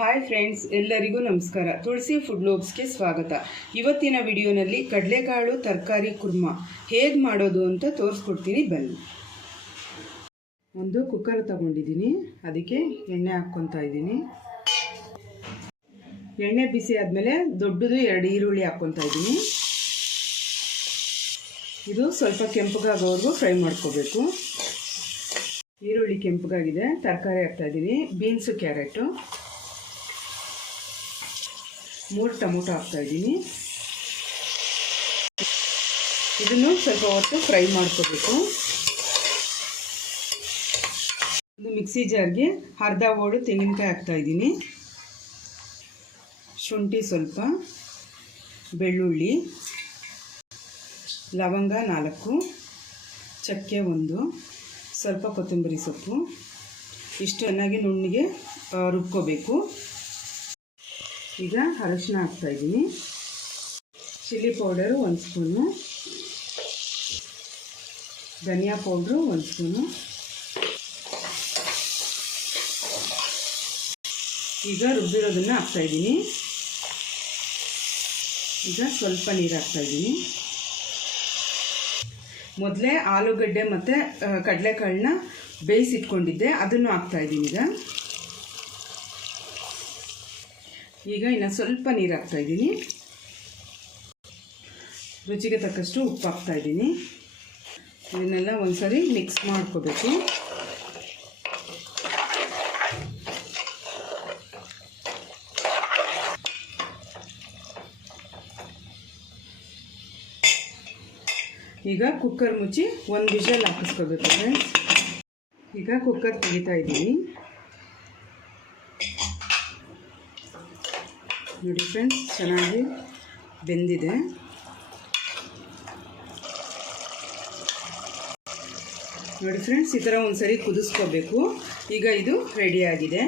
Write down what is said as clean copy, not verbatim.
Hi friends, ಎಲ್ಲರಿಗೂ ನಮಸ್ಕಾರ. ತುಳಸಿ food ಲೋಬ್ಸ್ಗೆ ಸ್ವಾಗತ. ಇವತ್ತಿನ ವಿಡಿಯೋನಲ್ಲಿ ಕಡಲೆಕಾಳು ತರಕಾರಿ ಕುರ್ಮಾ ಹೇಗೆ ಮಾಡೋದು ಅಂತ ತೋರಿಸ್ಕೊಡ್ತೀನಿ, ಬನ್ನಿ. ಒಂದು ಕುಕ್ಕರ್ ತಗೊಂಡಿದ್ದೀನಿ, ಅದಕ್ಕೆ ಎಣ್ಣೆ ಹಾಕ್ಕೊತಾ ಇದ್ದೀನಿ. ಎಣ್ಣೆ ಬಿಸಿ ಆದಮೇಲೆ ದೊಡ್ಡದು 2 ಈರುಳ್ಳಿ ಹಾಕ್ಕೊತಾ ಇದ್ದೀನಿ. ಇದು ಸ್ವಲ್ಪ ಕೆಂಪಗಾಗೋವರೆಗೂ ಫ್ರೈ ಮಾಡ್ಕೋಬೇಕು. ಈರುಳ್ಳಿ ಕೆಂಪಗಾಗಿದೆ, ತರಕಾರಿ ಹಾಕ್ತಾಯಿದ್ದೀನಿ. ಬೀನ್ಸು, ಕ್ಯಾರೆಟು, 3 ಟೊಮೊಟೊ ಹಾಕ್ತಾಯಿದ್ದೀನಿ. ಇದನ್ನು ಸ್ವಲ್ಪ ಹೊತ್ತು ಫ್ರೈ ಮಾಡ್ಕೋಬೇಕು. ಒಂದು ಮಿಕ್ಸಿ ಜಾರ್ಗೆ ಅರ್ಧ ಓಡು ತೆಂಗಿನಕಾಯಿ ಹಾಕ್ತಾಯಿದ್ದೀನಿ. ಶುಂಠಿ ಸ್ವಲ್ಪ, ಬೆಳ್ಳುಳ್ಳಿ, ಲವಂಗ 4, ಚಕ್ಕೆ 1, ಸ್ವಲ್ಪ ಕೊತ್ತಂಬರಿ ಸೊಪ್ಪು. ಇಷ್ಟು ಚೆನ್ನಾಗಿ ನುಣ್ಣಗೆ ರುಬ್ಕೋಬೇಕು. ಈಗ ಅರಶಿನ ಹಾಕ್ತಾಯಿದ್ದೀನಿ. ಚಿಲ್ಲಿ ಪೌಡರು 1 ಸ್ಪೂನು, ಧನಿಯಾ ಪೌಡ್ರು 1 ಸ್ಪೂನು. ಈಗ ರುಬ್ಬಿರೋದನ್ನು ಹಾಕ್ತಾಯಿದ್ದೀನಿ. ಈಗ ಸ್ವಲ್ಪ ನೀರು ಹಾಕ್ತಾಯಿದ್ದೀನಿ. ಮೊದಲೇ ಆಲೂಗಡ್ಡೆ ಮತ್ತು ಕಡಲೆಕಾಳನ್ನ ಬೇಯಿಸಿಟ್ಕೊಂಡಿದ್ದೆ, ಅದನ್ನು ಹಾಕ್ತಾಯಿದ್ದೀನಿ. ಈಗ ಇನ್ನು ಸ್ವಲ್ಪ ನೀರು ಹಾಕ್ತಾಯಿದ್ದೀನಿ. ರುಚಿಗೆ ತಕ್ಕಷ್ಟು ಉಪ್ಪು ಹಾಕ್ತಾಯಿದ್ದೀನಿ. ಇದನ್ನೆಲ್ಲ ಒಂದ್ಸರಿ ಮಿಕ್ಸ್ ಮಾಡ್ಕೋಬೇಕು. ಈಗ ಕುಕ್ಕರ್ ಮುಚ್ಚಿ 1 ವಿಷಲ್ ಹಾಕಿಸ್ಕೋಬೇಕು ಫ್ರೆಂಡ್ಸ್. ಈಗ ಕುಕ್ಕರ್ ತೆಗಿತಾ ಇದ್ದೀನಿ. ನೋಡಿ ಫ್ರೆಂಡ್ಸ್, ಚೆನ್ನಾಗಿ ಬೆಂದಿದೆ. ನೋಡಿ ಫ್ರೆಂಡ್ಸ್, ಈ ಥರ ಒಂದ್ಸರಿ ಕುದಿಸ್ಕೋಬೇಕು. ಈಗ ಇದು ರೆಡಿಯಾಗಿದೆ.